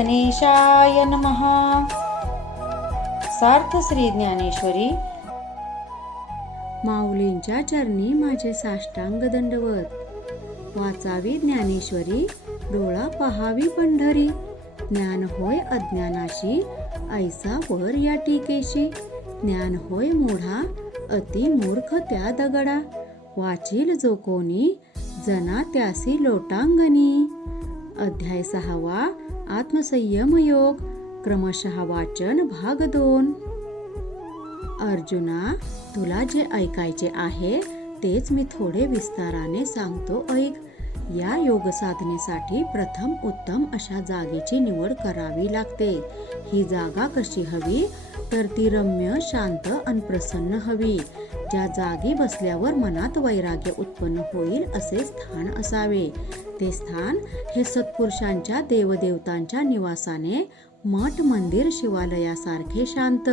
गणेशाय नमः. सार्थ श्री ज्ञानेश्वरी. माऊलींच्या चरणी माझे साष्टांग दंडवत. वाचावी ज्ञानेश्वरी, डोळा पहावी पंढरी. ज्ञान होय अज्ञानाशी, ऐसा वर या टीकेशी. ज्ञान होय मूढा, अति मूर्ख त्या दगडा. वाचील जो कोणी, जना त्यासी लोटांगणी. अध्याय 6 आत्मसंयम योग. क्रमशः वाचन भाग 2. अर्जुना, तुला जे ऐकायचे आहे तेच मी थोडे विस्ताराने सांगतो, ऐक. या योग साधनेसाठी प्रथम उत्तम अशा जागेची निवड करावी लागते. ही जागा कशी हवी, तर ती रम्य, शांत आणि प्रसन्न हवी. ज्या जागी बसल्यावर मनात वैराग्य उत्पन्न होईल असे स्थान असावे. ते स्थान हे सत्पुरुषांच्या, देवदेवतांच्या निवासाने, मठ, मंदिर, शिवालयासारखे शांत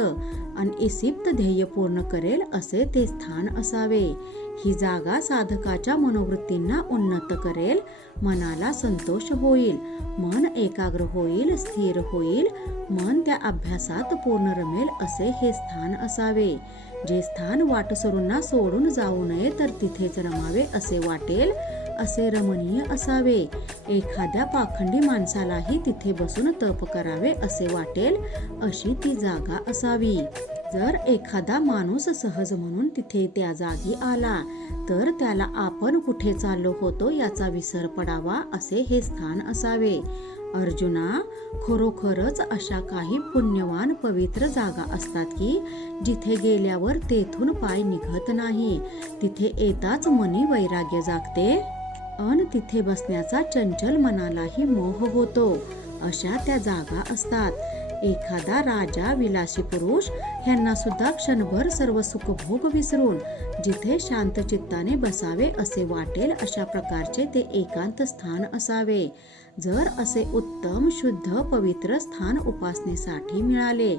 आणि ईशिप्त ध्येय पूर्ण करेल असे ते स्थान असावे. ही जागा साधकाच्या मनोवृत्तींना उन्नत करेल. मनाला संतोष होईल, मन एकाग्र होईल, स्थिर होईल. मन त्या अभ्यासात पूर्ण रमेल असे हे स्थान असावे. जे स्थान वाटसरूंना सोडून जाऊ नये तर तिथेच रमावे असे वाटेल असे रमणीय असावे. एखाद्या पाखंडी माणसालाही तिथे बसून तप करावे असे वाटेल अशी ती जागा असावी. जर एखादा माणूस सहज म्हणून तिथे त्या जागी आला तर त्याला आपण कुठे चाललो होतो याचा विसर पडावा असे हे स्थान असावे. अर्जुना, खरोखरच अशा काही पुण्यवान पवित्र जागा असतात की जिथे गेल्यावर तेथून पाय निघत नाही. तिथे येताच मनी वैराग्य जागते अन तिथे बसण्याचा चंचल मनालाही मोह होतो. अशा त्या जागा असतात. एखादा राजा, विलासी पुरुष ह्यांना सुद्धा क्षणभर सर्व सुखभोग विसरून जिथे शांत चित्ताने बसावे असे वाटेल अशा प्रकारचे ते एकांत स्थान असावे. जर असे उत्तम, शुद्ध, पवित्र स्थान उपासनेसाठी मिळाले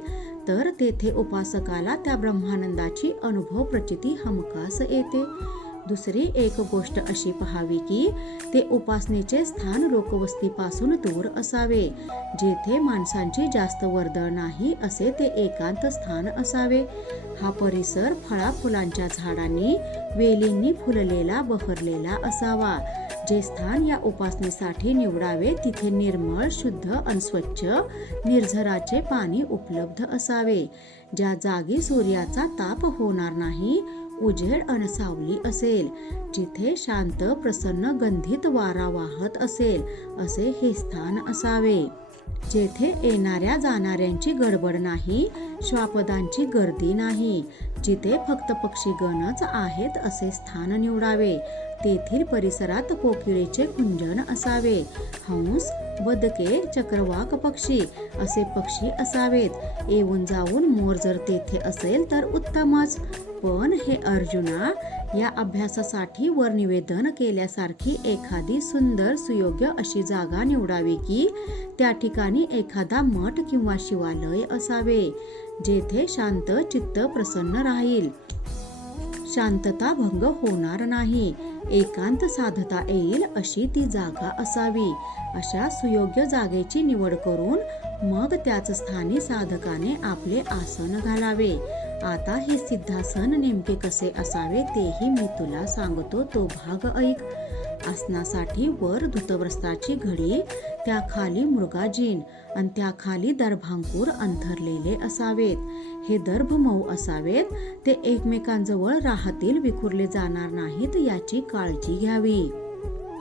तर तेथे उपासकाला त्या ब्रह्मानंदाची अनुभव प्रचिती हमखास येते. दुसरी एक गोष्ट अशी पहावी की ते उपासनेचे स्थान लोकवस्तीपासून दूर असावे. जेथे माणसांची जास्त वर्दळ नाही असे ते एकांत स्थान असावे. हा परिसर फळाफुलांच्या झाडांनी, वेलींनी फुललेला, बहरलेला असावा. जे स्थान या उपासनेसाठी निवडावे तिथे निर्मळ, शुद्ध आणि स्वच्छ निर्झराचे पाणी उपलब्ध असावे. ज्या जागी सूर्याचा ताप होणार नाही, उजेड आणि सावली असेल, जिथे शांत, प्रसन्न, गंधित वारा वाहत असेल असे हे स्थान असावे. जेथे येणाऱ्या जाणाऱ्यांची गडबड नाही, श्वापदांची गर्दी नाही, जिथे फक्त पक्षीगणच आहेत असे स्थान निवडावे. तेथील परिसरात कोकिळेचे कुंजन असावे. हंस, बदके, चक्रवाक पक्षी असे पक्षी असावेत. येऊन जाऊन मोर जर तेथे असेल तर उत्तमच. पण हे अर्जुना, या अभ्यासासाठी वर निवेदन केल्यासारखी एखादी सुंदर, सुयोग्य अशी जागा निवडावी की त्या ठिकाणी एखादा मठ किंवा शिवालय असावे. जेथे शांत चित्त प्रसन्न राहील, शांतता भंग होणार नाही, एकांत साधता येईल अशी ती जागा असावी. अशा सुयोग्य जागेची निवड करून मग त्याच स्थानी साधकाने आपले आसन घालावे. आता हे सिद्धासन नेमके कसे असावे तेही मी तुला सांगतो, तो भाग ऐक. आसनासाठी वर धृतव्रस्ताची घडी, त्याखाली मृगाजीन आणि त्याखाली दर्भांकुर अंथरलेले असावेत. हे दर्भ मऊ असावेत. ते एकमेकांजवळ राहतील, विखुरले जाणार नाहीत याची काळजी घ्यावी.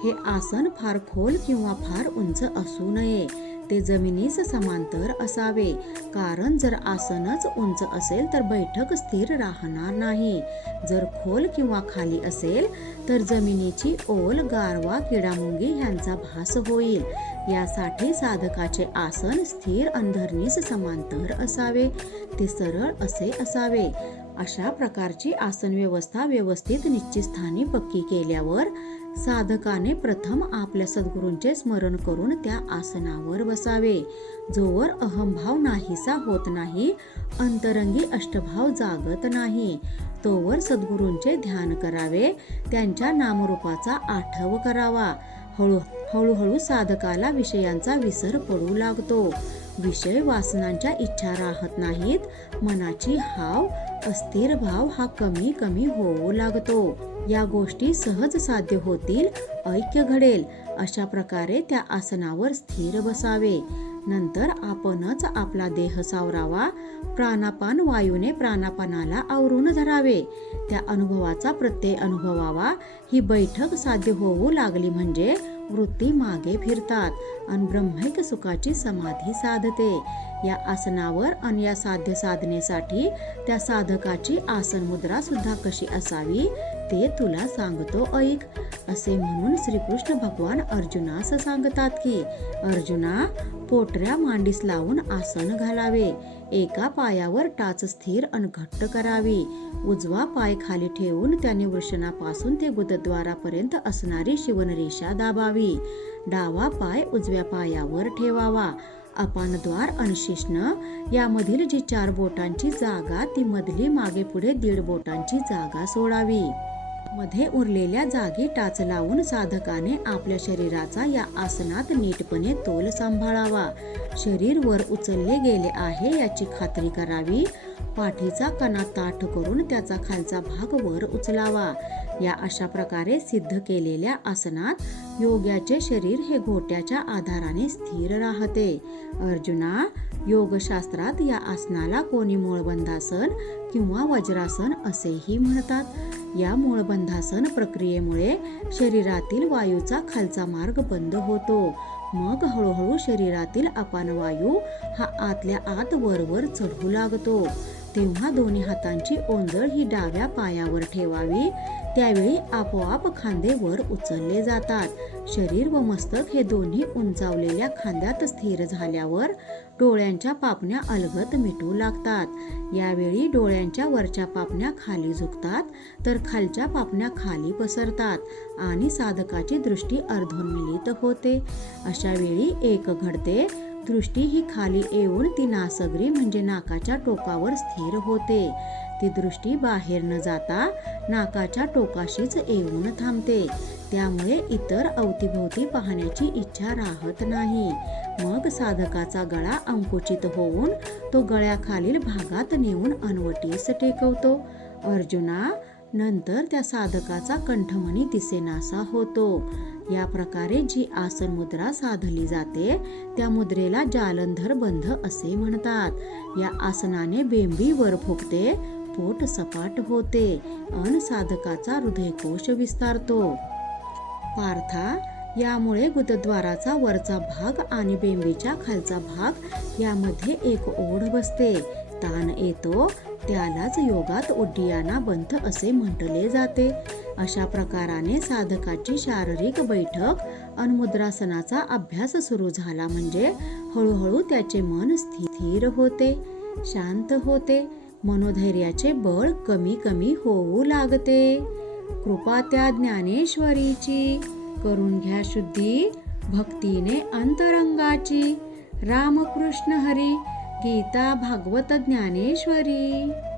हे आसन फार खोल किंवा फार उंच असू नये. ते जमिनीस समांतर असावे. कारण जर आसनच उंच असेल तर बैठक स्थिर राहणार नाही. जर खोल किंवा खाली असेल तर जमिनीची ओल, गारवा, किडामुंगी ह्यांचा भास होईल. यासाठी साधकाचे आसन स्थिर आणि धरणीस समांतर असावे. ते सरळ असे असावे. अशा प्रकारची आसन व्यवस्था व्यवस्थित निश्चित स्थानी पक्की केल्यावर साधकाने प्रथम आपल्या सद्गुरूंचे स्मरण करून त्या आसनावर बसावे. जोवर अहंभाव नाहीसा होत नाही, अंतरंगी अष्टभाव जागत नाही, तोवर सद्गुरूंचे ध्यान करावे. त्यांच्या नामरूपाचा आठव करावा. हळूहळू साधकाला विषयांचा विसर पडू लागतो. विषय वासनांच्या इच्छा राहत नाहीत. मनाची हाव, अस्थिर भाव हा कमी कमी होऊ लागतो. या गोष्टी सहज साध्य होतील, ऐक्य घडेल. अशा प्रकारे त्या आसनावर स्थिर बसावे. नंतर आपणच आपला देह सावरावा. प्राणापान वायूने प्राणापानाला आवरून धरावे. त्या अनुभवाचा प्रत्यय अनुभवावा. ही बैठक साध्य होऊ लागली म्हणजे वृत्ती मागे फिरतात आणि ब्रह्मैक सुखाची समाधी साधते. या आसनावर आणि या साध्य साधनेसाठी त्या साधकाची आसन मुद्रा सुद्धा कशी असावी ते तुला सांगतो ऐक. असे म्हणून श्रीकृष्ण भगवान अर्जुनास सांगतात की, अर्जुना, पोटऱ्या मांडीस लावून आसन घालावे. एका पायावर टाच स्थिर आणि घट्ट करावी. उजवा पाय खाली ठेवून त्याने वृषणापासून ते गुदद्वारापर्यंत असणारी शिवनरेषा दाबावी. डावा पाय उजव्या पायावर ठेवावा. अपानद्वार आणि शिश्न यामधील जी 4 बोटांची जागा ती मधली मागे पुढे 1.5 बोटांची जागा सोडावी. मध्ये उरलेल्या जागी टाच लावून साधकाने आपल्या शरीराचा या आसनात नीटपणे तोल सांभाळावा. शरीर वर उचलले गेले आहे याची खात्री करावी. पाठीचा कणा ताठ करून त्याचा खालचा भाग वर उचलावा. या अशा प्रकारे सिद्ध केलेल्या आसनात योग्याचे शरीर हे घोट्याच्या आधाराने स्थिर राहते. अर्जुना, योगशास्त्रात या आसनाला कोणी मूळबंधासन किंवा वज्रासन असेही म्हणतात. या मूळबंधासन प्रक्रियेमुळे शरीरातील वायूचा खालचा मार्ग बंद होतो. मग हळूहळू शरीरातील अपानवायू हा आतल्या आत वरवर चढू लागतो. तेव्हा दोन्ही हातांची ओंजळ ही डाव्या पायावर ठेवावी. त्यावेळी आपोआप खांदे वर उचलले जातात. शरीर व मस्तक हे दोन्ही उंचावलेल्या खांद्यात स्थिर झाल्यावर डोळ्यांच्या पापण्या अलगद मिटू लागतात. यावेळी डोळ्यांच्या वरच्या पापण्या खाली झुकतात तर खालच्या पापण्या खाली पसरतात आणि साधकाची दृष्टी अर्धोन्मिलित होते. अशा वेळी एक घडते. दृष्टी ही खाली येऊन ती नासगरी म्हणजे नाकाच्या टोकावर स्थिर होते. ती दृष्टी बाहेर न जाता नाकाच्या टोकाशीच येऊन थांबते. त्यामुळे इतर अवतीभोवती पाहण्याची इच्छा राहत नाही. मग साधकाचा गळा अंकुचित होऊन तो गळ्याखालील भागात नेऊन अनवटीस टेकवतो. अर्जुना, नंतर त्या साधकाचा कंठमणी दिसेनासा होतो. या प्रकारे जी आसन मुद्रा साधली जाते त्या मुद्रेला जालंधर बंध असे म्हणतात. या आसनाने बेंबी वर फुगते, पोट सपाट होते अन साधकाचा हृदयकोश विस्तारतो. पार्था, यामुळे गुदद्वाराचा वरचा भाग आणि बेंबीच्या खालचा भाग यामध्ये एक ओढ बसते. ताण येतो. त्यालाच योगात उड्डीयाना बंध असे म्हटले जाते. अशा प्रकाराने साधकाची शारीरिक बैठक अन मुद्रासनाचा अभ्यास सुरू झाला म्हणजे हळूहळू त्याचे मन स्थिर होते, शांत होते. मनोधैर्याचे बळ कमी कमी होऊ लागते. कृपा त्या ज्ञानेश्वरीची, करून घ्या शुद्धी भक्तीने अंतरंगाची. रामकृष्ण हरी. गीता भागवत ज्ञानेश्वरी.